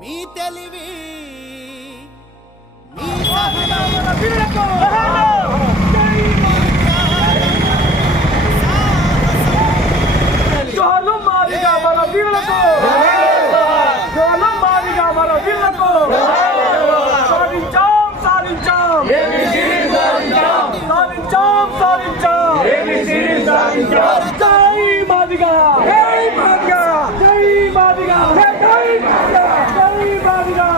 మీ తెలివి మీ సహనం జోలం మాదిగా మన వీరులకు జోలం మాదిగా మన వీరులకు సాధించాం సాధించాం సాధించాం సాధించాం జై మాదిగా జై మాదిగా జై మాదిగా జై మాదిగా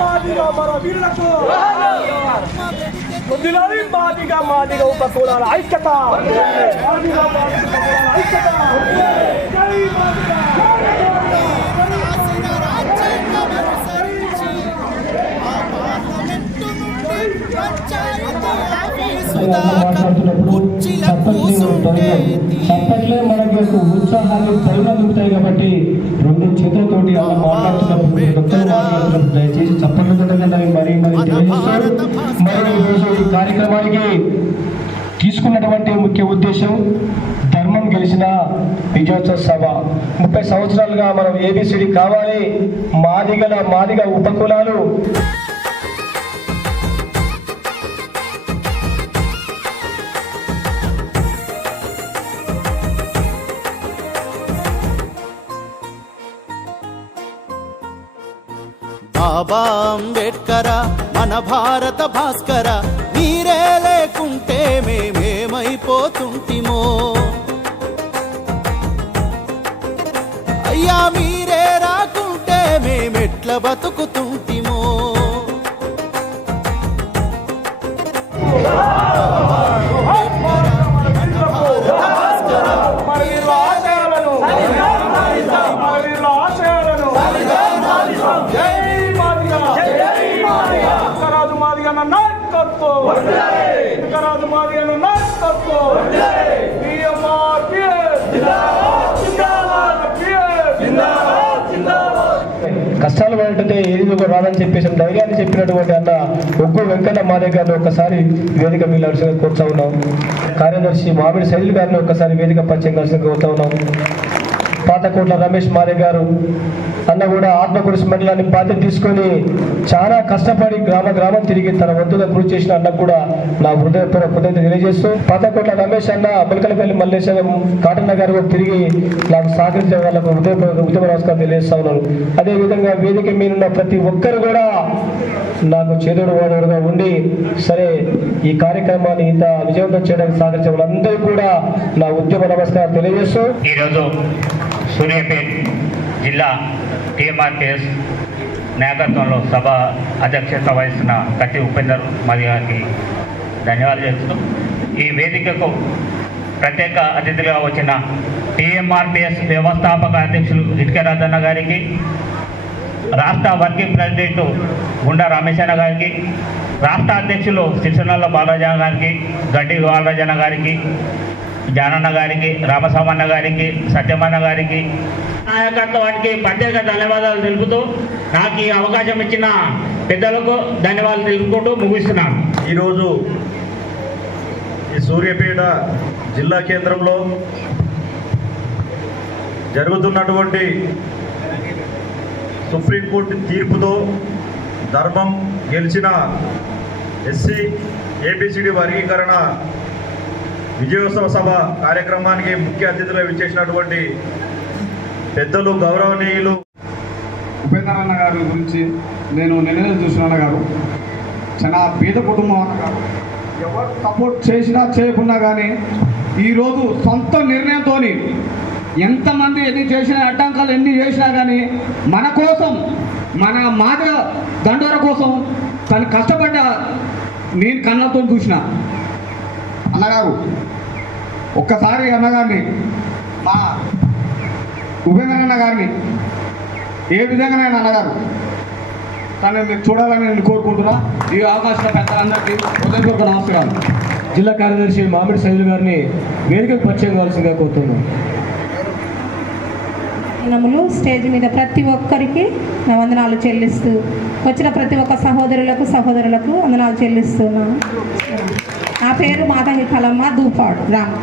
మాదిగా మన వీరులకు కొద్దిలాది మాదిగా మాదిగా ఉపకులాల ఐక్యత మాదిగా మాదిగా ఐక్యత జై మాదిగా చప్పట్లే మనకి యొక్క ఉత్సాహాన్ని పరిణమిస్తాయి కాబట్టి రెండు చేతులతోటి అలా మాట్లాడుతున్నప్పుడు దయచేసి చప్పట్లు కొట్టగలని మరీ తెలియజేస్తారు. మరి ఈరోజు ఈ కార్యక్రమానికి తీసుకున్నటువంటి ముఖ్య ఉద్దేశం ధర్మం గెలిచిన విజయోత్సవ సభ. 30 సంవత్సరాలుగా మనం ఏబిసిడి కావాలి, మాదిగ ఉపకులాలు బాబా అంబేడ్కర మన భారత భాస్కర మీరే లేకుంటే మేమేమైపోతుంటిమో అయ్యా మీరే రాకుంటే మేమెట్ల బతుకుతుంటిమో కష్టాలు పడితే ఏది ఒక రాదని చెప్పేసి ధైర్యాన్ని చెప్పినటువంటి అన్న ఒగ్గు వెంకన్న మాదేవ్ గారిని ఒక్కసారి వేదిక మీద కూర్చో ఉన్నాం. కార్యదర్శి మామిడి శైలి గారిని ఒక్కసారి వేదిక పరిచయం కలిసి కోరుతా ఉన్నాం. పాతకోట్ల రమేష్ మాదేవ్ గారు అన్న కూడా ఆత్మకృషి మండలాన్ని బాధ్యత తీసుకొని చాలా కష్టపడి గ్రామం తిరిగి తన వంతుగా కృషి చేసిన అన్నకు కూడా నా హృదయపూర్వక తెలియజేస్తూ, పాతకోట్ల రమేష్ అన్న బలికలపల్లి మల్లేశ్వరం కాటన్న గారు తిరిగి నాకు సహకరించిన వాళ్ళకు హృదయపూర్వక ఉద్యమ నమస్కారం తెలియజేస్తా ఉన్నాను. అదేవిధంగా వేదిక మీదున్న ప్రతి ఒక్కరు కూడా నాకు చేదోడు వాడుగా ఉండి సరే ఈ కార్యక్రమాన్ని ఇంత విజయవంతం చేయడానికి సహకరించే వాళ్ళందరూ కూడా నా ఉద్యమ నమస్కారం తెలియజేస్తూ, ఈరోజు సూర్యాపేట జిల్లా టీఎంఆర్కేఎస్ నాయకత్వంలో సభ అధ్యక్షత వహిస్తున్న కత్తి ఉపేందర్ మాది గారికి ధన్యవాదాలు చేస్తూ, ఈ వేదికకు ప్రత్యేక అతిథిగా వచ్చిన టీఎంఆర్పిఎస్ వ్యవస్థాపక అధ్యక్షులు ఇటుక రాజన్న గారికి, రాష్ట్ర వర్కింగ్ ప్రెసిడెంట్ గుండా రామేశన్న గారికి, రాష్ట్ర అధ్యక్షులు సిరిసిల్ల బాలరాజన్న గారికి, గడ్డి బాలరాజన్న గారికి, జానన్న గారికి, రామస్వామన్న గారికి, సత్యమన్న గారికి నాయకత్వానికి ప్రత్యేక ధన్యవాదాలు తెలుపుతూ నాకు ఈ అవకాశం ఇచ్చిన పెద్దలకు ధన్యవాదాలు తెలుపుకుంటూ ముగిస్తున్నాను. ఈరోజు ఈ సూర్యాపేట జిల్లా కేంద్రంలో జరుగుతున్నటువంటి సుప్రీంకోర్టు తీర్పుతో ధర్మం గెలిచిన ఎస్సీ ఏబిసిడి వర్గీకరణ విజయోత్సవ సభ కార్యక్రమానికి ముఖ్య అతిథులుగా విచ్చేసినటువంటి పెద్దలు గౌరవనీయులు ఉపేందర్ అన్న గారి గురించి నేను నిన్న చూసిన అన్నగారు చాలా పేద కుటుంబం అన్నగారు. ఎవరు సపోర్ట్ చేసినా చేయకున్నా కానీ ఈరోజు సొంత నిర్ణయంతో ఎంతమంది ఎన్ని చేసినా అడ్డంకాలు ఎన్ని చేసినా కానీ మన కోసం మన మాదిగ దండోర కోసం తను కష్టపడ్డ నేను కళ్ళతో చూసిన అన్నగారు. ఒక్కసారి అన్నగారిని మా ఉపేందర్ అన్న గారిని ఏ విధంగా నేను అన్నగారు తను మీరు చూడాలని నేను కోరుకుంటున్నా. ఈ అవకాశం పెద్దలందరికీ హృదయపూర్వక నమస్కారం. జిల్లా కార్యదర్శి మామిడి శైలి గారిని వేదికకు పరిచయం కావాల్సిందిగా కోరుతున్నాను. స్టేజ్ మీద ప్రతి ఒక్కరికి నా వందనాలు చెల్లిస్తూ వచ్చిన ప్రతి ఒక్క సహోదరులకు వందనాలు చెల్లిస్తున్నాను. నా పేరు మాధవి కలమ్మ, దూపాడు గ్రామం.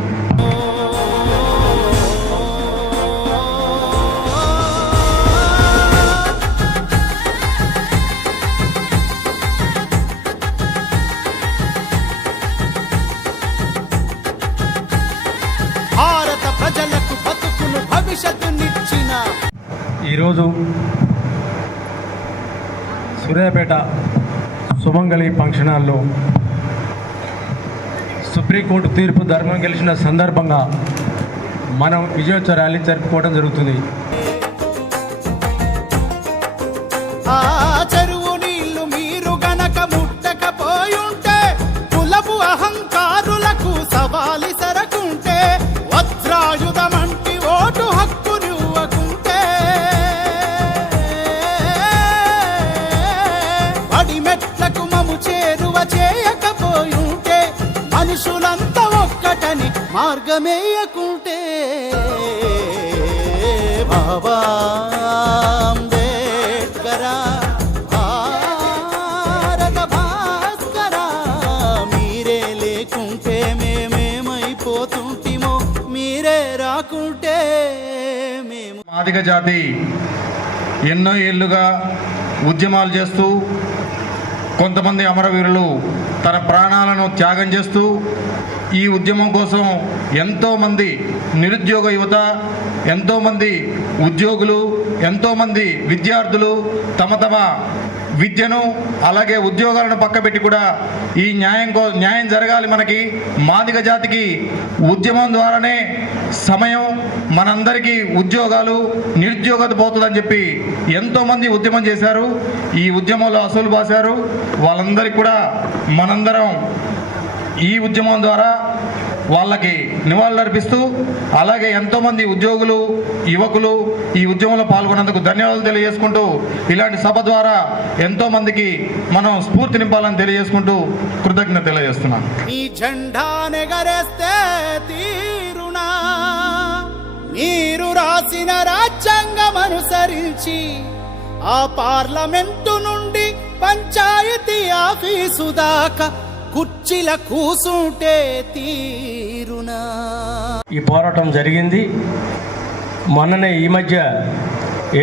భారత ప్రజలకు బతుకును భవిష్యత్తునిచ్చిన ఈరోజు సూర్యాపేట సుమంగళి ఫంక్షన్ హాల్లో సుప్రీంకోర్టు తీర్పు ధర్మం గెలిచిన సందర్భంగా మనం విజయోత్సవ ర్యాలీ జరుపుకోవడం జరుగుతుంది. ఆ చెరువు నీళ్లు మీరు గనక ముట్టకపోయుంటే, కులపు అహంకారులకు సవాలి సరకుంటే, వజ్రాయుధమంటి ఓటు హక్కు నువ్వకుంటే, పడిమెట్లకు మము చేరువ చేయకపోయుంటే, మనుషులంతా ఒక్కటని మార్గమేయకుంటే, బాబా అంబేడ్కరా, భారత భాస్కరా, మీరే లేకుంటే మేమేమైపోతుంటిమో, మీరే రాకుంటే మేము. మాదిగ జాతి ఎన్నో ఏళ్ళుగా ఉద్యమాలు చేస్తూ, కొంతమంది అమరవీరులు తన ప్రాణాలను త్యాగం చేస్తూ ఈ ఉద్యమం కోసం ఎంతోమంది నిరుద్యోగ యువత, ఎంతోమంది ఉద్యోగులు, ఎంతోమంది విద్యార్థులు తమ విద్యను అలాగే ఉద్యోగాలను పక్కబెట్టి కూడా ఈ న్యాయం జరగాలి, మనకి మాదిగ జాతికి ఉద్యమం ద్వారానే సమయం, మనందరికీ ఉద్యోగాలు, నిరుద్యోగత పోతుందని చెప్పి ఎంతోమంది ఉద్యమం చేశారు. ఈ ఉద్యమంలో అసలు బాసారు. వాళ్ళందరికీ కూడా మనందరం ఈ ఉద్యమం ద్వారా వాళ్ళకి నివాళులర్పిస్తూ, అలాగే ఎంతోమంది ఉద్యోగులు, యువకులు ఈ ఉద్యమంలో పాల్గొన్నందుకు ధన్యవాదాలు తెలియజేసుకుంటూ, ఇలాంటి సభ ద్వారా ఎంతోమందికి మనం స్ఫూర్తి నింపాలని తెలియజేసుకుంటూ కృతజ్ఞత తెలియజేస్తున్నాను. ఈ జెండా నెగరేస్తే తీరునా, మీరు రాసిన రాజ్యాంగం అనుసరించి ఆ పార్లమెంటు నుండి పంచాయతీ ఆఫీసు దాకా కుర్చీల కూసుంటే తీరునా. ఈ పోరాటం జరిగింది. మొన్ననే ఈ మధ్య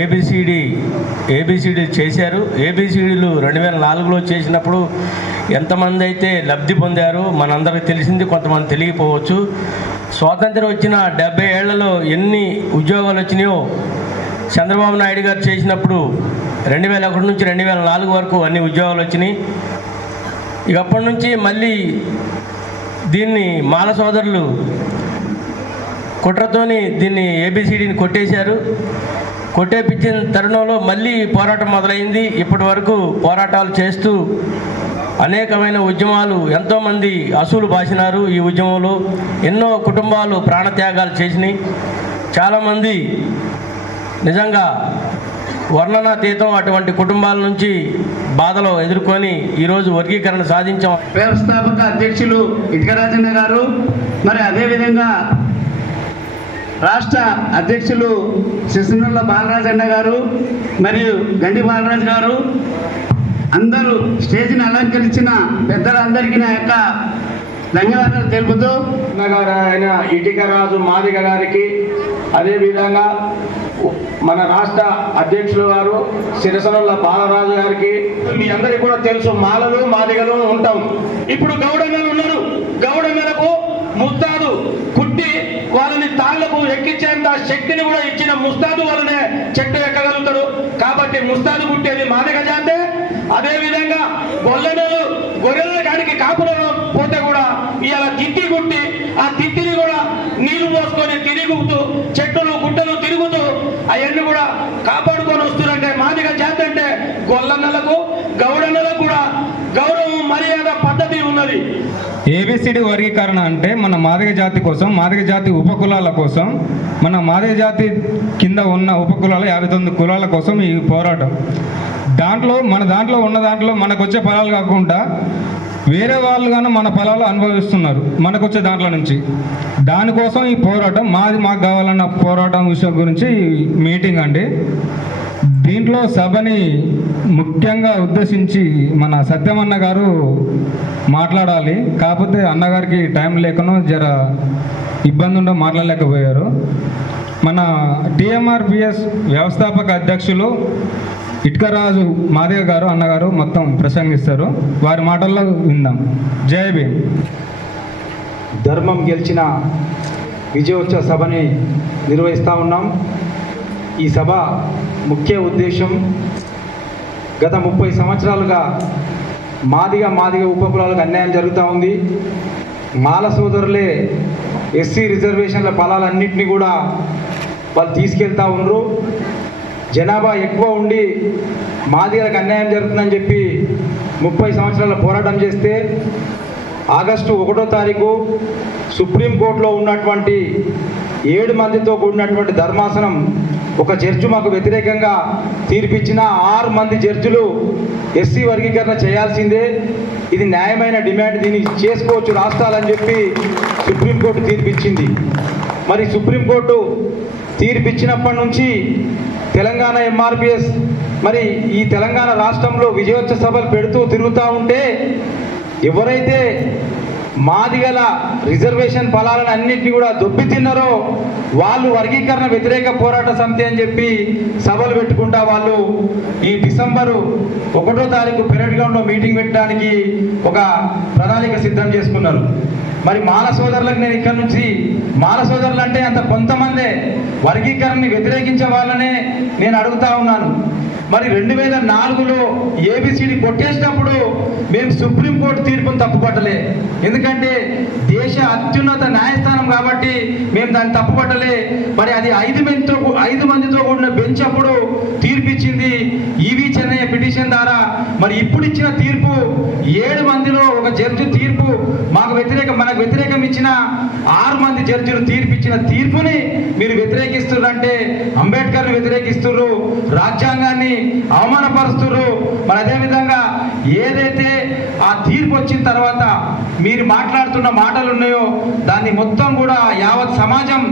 ఏబిసిడి చేశారు. ఏబిసిడీలు 2004లో చేసినప్పుడు ఎంతమంది అయితే లబ్ధి పొందారో మనందరికీ తెలిసింది, కొంతమంది తెలియకపోవచ్చు. స్వాతంత్రం వచ్చిన 70 ఏళ్లలో ఎన్ని ఉద్యోగాలు వచ్చినాయో చంద్రబాబు నాయుడు గారు చేసినప్పుడు 2001 నుంచి 2004 వరకు అన్ని ఉద్యోగాలు వచ్చినాయి. ఇక అప్పటి నుంచి మళ్ళీ దీన్ని మాల సోదరులు కుట్రతోని దీన్ని ఏబిసిడిని కొట్టేశారు. కొట్టేపించిన తరుణంలో మళ్ళీ పోరాటం మొదలైంది. ఇప్పటి వరకు పోరాటాలు చేస్తూ అనేకమైన ఉద్యమాలు, ఎంతోమంది అసూలు బాసినారు. ఈ ఉద్యమంలో ఎన్నో కుటుంబాలు ప్రాణత్యాగాలు చేసినాయి. చాలామంది నిజంగా వర్ణనాతీతం అటువంటి కుటుంబాల నుంచి బాధలు ఎదుర్కొని ఈరోజు వర్గీకరణ సాధించాం. వ్యవస్థాపక అధ్యక్షులు ఇటుకరాజన్న గారు, మరి అదేవిధంగా రాష్ట్ర అధ్యక్షులు శిశునుల బాలరాజన్న గారు మరియు గండి బాలరాజు గారు, అందరూ స్టేజ్ని అలంకరించిన పెద్దలందరికీ నా యొక్క ధన్యవాదాలు తెలుపుతూ, ఆయన ఇటుకరాజు మాదిగ గారికి, అదేవిధంగా మన రాష్ట్ర అధ్యక్షులు గారు సిరసనుల బాలరాజు గారికి, మీ అందరికీ కూడా తెలుసు మాలలు మాదిగలు ఉంటాం. ఇప్పుడు గౌడన్నలు ఉన్నారు. గౌడన్నలకు ముస్తాదు కుట్టి వాళ్ళని తాళ్లకు ఎక్కించేంత శక్తిని కూడా ఇచ్చిన ముస్తాదు వల్లనే చెట్టు ఎక్కగలుగుతారు. కాబట్టి ముస్తాదు కుట్టేది మాదిగ జాతే. అదేవిధంగా గొర్రెల కాడికి కాపులలో పోతే కూడా ఇలా తిత్తి కుట్టి ఆ తిత్తిని కూడా నీళ్లు పోసుకొని తిరుగుతూ చెట్టులు గుట్టలు తిరుగుతూ అవన్నీ కూడా కాపాడుకొని వస్తున్నారంటే మాదిగ జాతి అంటే గొల్లన్నలకు గౌడన్నలకు కూడా గౌరవం, మర్యాద, పద్ధతి ఉన్నది. ఏబిసిడి వర్గీకరణ అంటే మన మాదిగ జాతి కోసం, మాదిగ జాతి ఉపకులాల కోసం, మన మాదిగ జాతి కింద ఉన్న ఉపకులాల 59 కులాల కోసం ఈ పోరాటం. మన దాంట్లో ఉన్న దాంట్లో మనకు వచ్చే ఫలాలు కాకుండా వేరే వాళ్ళు కానీ మన ఫలాలు అనుభవిస్తున్నారు మనకు వచ్చే దాంట్లో నుంచి. దానికోసం ఈ పోరాటం, మాకు కావాలన్న పోరాటం విషయం గురించి మీటింగ్ అండి. దీంట్లో సభని ముఖ్యంగా ఉద్దేశించి మన సత్యమన్న గారు మాట్లాడాలి. కాకపోతే అన్నగారికి టైం లేకనో జర ఇబ్బంది ఉండో మాట్లాడలేకపోయారు. మన టీఎంఆర్పిఎస్ వ్యవస్థాపక అధ్యక్షులు ఇటుకరాజు మాదేవ్ గారు అన్నగారు మొత్తం ప్రసంగిస్తారు. వారి మాటల్లో విందాం. జై భీమ్. ధర్మం గెలిచిన విజయోత్సవ సభని నిర్వహిస్తూ ఉన్నాం. ఈ సభ ముఖ్య ఉద్దేశం గత 30 సంవత్సరాలుగా మాదిగ ఉపకులాలకు అన్యాయం జరుగుతూ ఉంది. మాల సోదరులే ఎస్సీ రిజర్వేషన్ల ఫలాలన్నింటినీ కూడా వాళ్ళు తీసుకెళ్తూ ఉన్నారు. జనాభా ఎక్కువ ఉండి మాదిగలకు అన్యాయం జరుగుతుందని చెప్పి 30 సంవత్సరాల పోరాటం చేస్తే ఆగస్టు 1వ తారీఖు సుప్రీంకోర్టులో ఉన్నటువంటి 7 మందితో కూడినటువంటి ధర్మాసనం ఒక జడ్జి మాకు వ్యతిరేకంగా తీర్పిచ్చిన 6 మంది జడ్జిలు ఎస్సీ వర్గీకరణ చేయాల్సిందే, ఇది న్యాయమైన డిమాండ్, దీన్ని చేసుకోవచ్చు రాష్ట్రాలని చెప్పి సుప్రీంకోర్టు తీర్పిచ్చింది. మరి సుప్రీంకోర్టు తీర్పిచ్చినప్పటి నుంచి తెలంగాణ ఎంఆర్పిఎస్ మరి ఈ తెలంగాణ రాష్ట్రంలో విజయోత్సవ సభలు పెడుతూ తిరుగుతూ ఉంటే ఎవరైతే మాదిగల రిజర్వేషన్ ఫలాలను అన్నింటినీ కూడా దొబ్బి తిన్నారో వాళ్ళు వర్గీకరణ వ్యతిరేక పోరాట సమితి అని చెప్పి సభలు పెట్టుకుంటా వాళ్ళు ఈ డిసెంబరు 1వ తారీఖు పెరేడ్ గ్రౌండ్లో మీటింగ్ పెట్టడానికి ఒక ప్రణాళిక సిద్ధం చేసుకున్నారు. మరి మాల సోదరులకు నేను ఇక్కడ నుంచి మాల సోదరులు అంటే అంత కొంతమందే వర్గీకరణని వ్యతిరేకించే వాళ్ళనే నేను అడుగుతా ఉన్నాను. మరి 2004లో ఏబిసిడి కొట్టేసినప్పుడు మేము సుప్రీంకోర్టు తీర్పును తప్పుపట్టలే, ఎందుకంటే దేశ అత్యున్నత న్యాయస్థానం కాబట్టి మేము దాన్ని తప్పుపట్టలే. మరి అది 5 మందితో కూడిన బెంచ్ అప్పుడు తీర్పిచ్చింది ఈవి చెన్నయ్య పిటిషన్ ద్వారా. మరి ఇప్పుడు ఇచ్చిన తీర్పు 7 మందిలో ఒక జడ్జి తీర్పు మనకు వ్యతిరేకం ఇచ్చిన 6 మంది జడ్జిలు తీర్పిచ్చిన తీర్పుని మీరు వ్యతిరేకిస్తున్నారంటే అంబేద్కర్ని వ్యతిరేకిస్తున్నారు, రాజ్యాంగాన్ని అవమానపరుస్తున్నారు. మరి అదేవిధంగా ఏదైతే ఆ తీర్పు వచ్చిన తర్వాత మీరు మాట్లాడుతున్న మాటలు ఉన్నాయో దాన్ని మొత్తం కూడా యావత్ సమాజం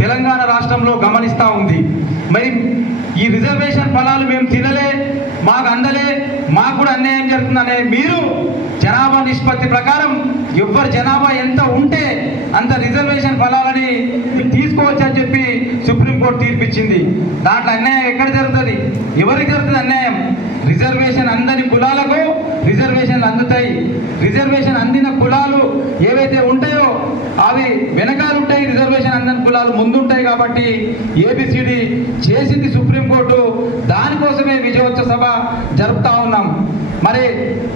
తెలంగాణ రాష్ట్రంలో గమనిస్తూ ఉంది. మరి ఈ రిజర్వేషన్ ఫలాలు మేము తినలే, మాకు అందలే, మాకు కూడా అన్యాయం జరుగుతుందనే మీరు జనాభా నిష్పత్తి ప్రకారం ఎవరి జనాభా ఎంత ఉంటే అంత రిజర్వేషన్ ఫలాలని మీరు తీసుకోవచ్చు అని చెప్పి సుప్రీంకోర్టు తీర్పిచ్చింది. దాంట్లో అన్యాయం ఎక్కడ జరుగుతుంది? ఎవరికి జరుగుతుంది అన్యాయం? రిజర్వేషన్ అందని కులాలకు రిజర్వేషన్లు అందుతాయి. రిజర్వేషన్ అందిన కులాలు ఏవైతే ఉంటాయో అవి వెనకాలు ఉంటాయి, రిజర్వేషన్ అందని కులాలు ముందుంటాయి. కాబట్టి ఏబిసిడి చేసింది సుప్రీంకోర్టు, దానికోసమే విజయోత్సవ సభ జరుపుతా ఉన్నాం. మరి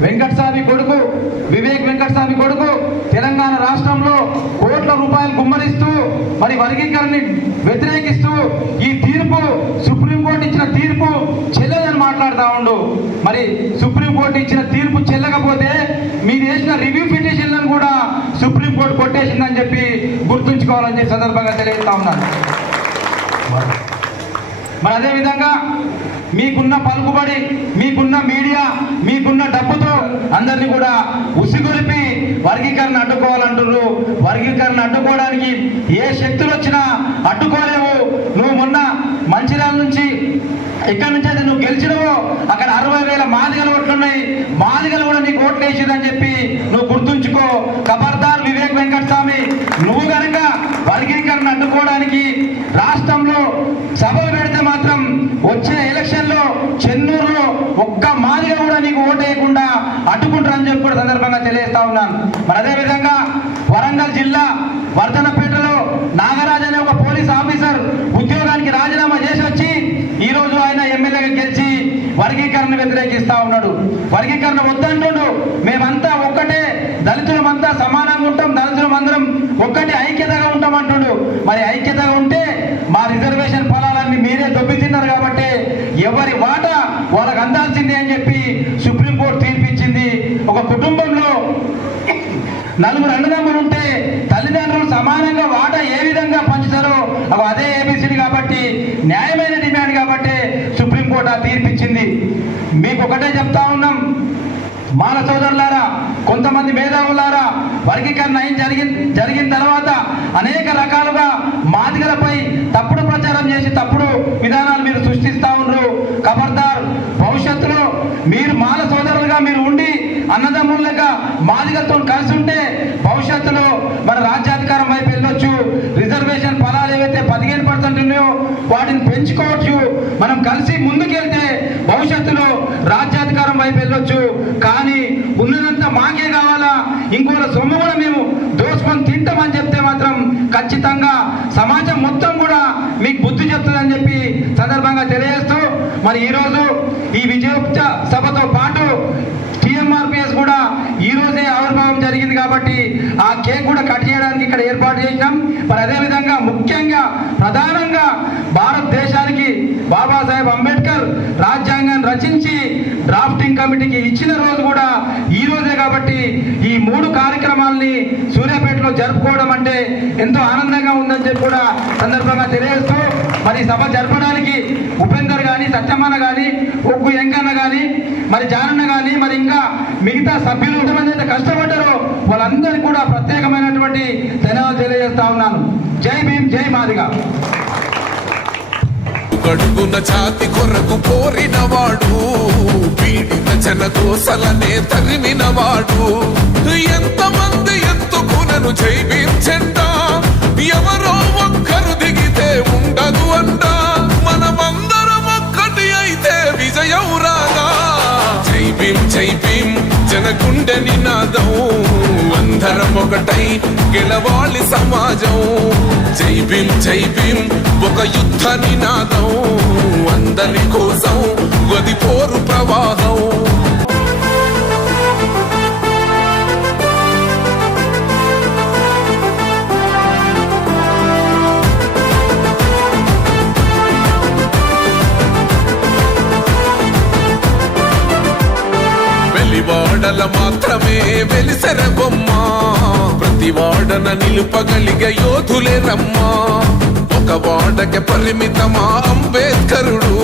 వెంకటస్వామి కొడుకు వివేక్ వెంకటస్వామి కొడుకు తెలంగాణ రాష్ట్రంలో కోట్ల రూపాయలు గుమ్మరిస్తూ మరి వర్గీకరణని వ్యతిరేకిస్తూ ఈ తీర్పు సుప్రీంకోర్టు ఇచ్చిన తీర్పు చెల్లదని మాట్లాడుతూ ఉండు. మరి సుప్రీంకోర్టు ఇచ్చిన తీర్పు చెల్లకపోతే మీరు వేసిన రివ్యూ పిటిషన్లను కూడా సుప్రీంకోర్టు కొట్టేసిందని చెప్పి గుర్తుంచుకోవాలని చెప్పి సందర్భంగా తెలియజేస్తా ఉన్నాను. మరి అదేవిధంగా మీకున్న పలుకుబడి, మీకున్న మీడియా, మీకున్న డబ్బుతో అందరినీ కూడా ఉసిగొలిపి వర్గీకరణ అడ్డుకోవాలంటున్నారు. వర్గీకరణ అడ్డుకోవడానికి ఏ శక్తులు వచ్చినా అడ్డుకోలేవు. నువ్వు మొన్న మంచిర్యాల నుంచి ఎక్కడి నుంచి అయితే నువ్వు గెలిచినవో అక్కడ 60,000 మాదిగల ఓట్లున్నాయి, మాదిగలు కూడా నీకు ఓట్లు వేసేదని చెప్పి నువ్వు గుర్తుంచుకో. ఖబర్దార్ వివేక్ వెంకటస్వామి, నువ్వు కనుక వర్గీకరణ అడ్డుకోవడానికి రాష్ట్రంలో సభలు పెడితే మాత్రం వచ్చే ఎలక్షన్లో చెన్నూరులో ఒక్క మాదిగ కూడా నీకు ఓటు వేయకుండా అడ్డుకుంటారని చెప్పి కూడా సందర్భంగా తెలియజేస్తా ఉన్నాను. మరి అదేవిధంగా వరంగల్ జిల్లా వర్ధనపేటలో నాగరాజ్ అనే ఒక పోలీస్ ఆఫీసర్ ఉద్యోగానికి రాజీనామా చేసి వచ్చి ఈరోజు ఆయన ఎమ్మెల్యేగా గెలిచి వర్గీకరణ వ్యతిరేకిస్తా ఉన్నాడు. వర్గీకరణ వద్దంటుండు. మేమంతా ఒక్కటే, దళితులమంతా సమానంగా ఉంటాం, దళితులమందరం ఒక్కటి ఐక్యతగా ఉంటాం అంటుండు. మరి ఐక్యతగా ఉంటే మా రిజర్వేషన్ ఫలాలన్నీ మీరే దొబ్బి తిన్నారు కాబట్టి ఎవరి వాటా వాళ్ళకి అందాల్సిందే అని చెప్పి సుప్రీంకోర్టు తీర్పిచ్చింది. ఒక కుటుంబంలో 4 అన్నదమ్ములు ఉంటే తల్లిదండ్రులు సమానంగా వాటా ఏ విధంగా పంచుతారో అదే ఏబిసిడి కాబట్టి న్యాయమైన డిమాండ్ కాబట్టి సుప్రీంకోర్టు ఆ తీర్పిచ్చింది. మీకు ఒకటే చెప్తా ఉన్నాం, మాల సోదరులారా, కొంతమంది మేధావులారా, వర్గీకరణ జరిగిన తర్వాత అనేక రకాలుగా మాదిగలపై తప్పుడు ప్రచారం చేసి తప్పుడు విధానాలు మీరు సృష్టిస్తా ఉన్నారు. మీరు మాల సోదరులుగా మీరు ఉండి అన్నదమ్ములుగా మాదిగలతో కలిసి ఉంటే భవిష్యత్తులో మన రాజ్యాధికారం వైపు వెళ్ళొచ్చు. రిజర్వేషన్ ఫలాలు ఏవైతే 15% ఉన్నాయో వాటిని పెంచుకోవచ్చు. మనం కలిసి ముందుకెళ్తే భవిష్యత్తులో రాజ్యాధికారం వైపు వెళ్ళొచ్చు. కానీ ఉన్నదంతా మాకే కావాలా, ఇంకోళ్ళ సొమ్ము కూడా మేము దోసుకొని తింటామని చెప్తే మాత్రం ఖచ్చితంగా సమాజం మొత్తం కూడా మీకు బుద్ధి చెప్తుందని చెప్పి సందర్భంగా తెలియజేస్తూ, మరి ఈరోజు ఈ విజయోత్సవ సభతో పాటు టీఎంఆర్పిఎస్ కూడా ఈ రోజే ఆవిర్భావం జరిగింది కాబట్టి ఆ కేక్ కూడా కట్ చేయడానికి ఇక్కడ ఏర్పాటు చేసినాం. మరి అదేవిధంగా ముఖ్యంగా ప్రధానంగా భారతదేశానికి బాబాసాహెబ్ అంబేద్కర్ రాజ్యాంగాన్ని రచించి డ్రాఫ్టింగ్ కమిటీకి ఇచ్చిన రోజు కూడా ఈ రోజే కాబట్టి ఈ 3 కార్యక్రమాలని సూర్యాపేటలో జరుపుకోవడం అంటే ఎంతో ఆనందంగా ఉందని చెప్పి కూడా సందర్భంగా తెలియజేస్తూ, మరి సభ జరపడానికి ఉపేందర్ కానీ, సత్యమాన కానీ, ఒగ్గు వెంకన్న కానీ, మరి జానన్న కానీ, మరి ఇంకా మిగతా సభ్యులు ఎంతమంది అయితే కష్టపడ్డారో వాళ్ళందరికీ కూడా ప్రత్యేకమైనటువంటి ధన్యవాదాలు తెలియజేస్తా ఉన్నాను. జై భీమ్, జై మాదిగ. గడుగున ఛాతి కొరకు కోరినవాడు, పీడిత జన కోసలనే తరిమినవాడు, ఎంతమంది ఎత్తుకునను జై భీమ్ జెండా, ఎవరో ఒక్కరు దిగితే ఉండదు అంట, మనమందరం ఒక్కటి అయితే విజయం రాగా. జై భీమ్ జనగుండె నినాదం, అందరం ఒకటై గెలవాలి సమాజం. జై భీమ్ ఒక యుద్ధ నినాదం, అందరి కోసం గది పోరు ప్రవాహం. వాడల మాత్రమే వెలిసెర బొమ్మ, ప్రతి వాడన నిలుపగలిగే యోధులే రమ్మ, ఒక వాడకి పరిమితమా అంబేద్కరుడు.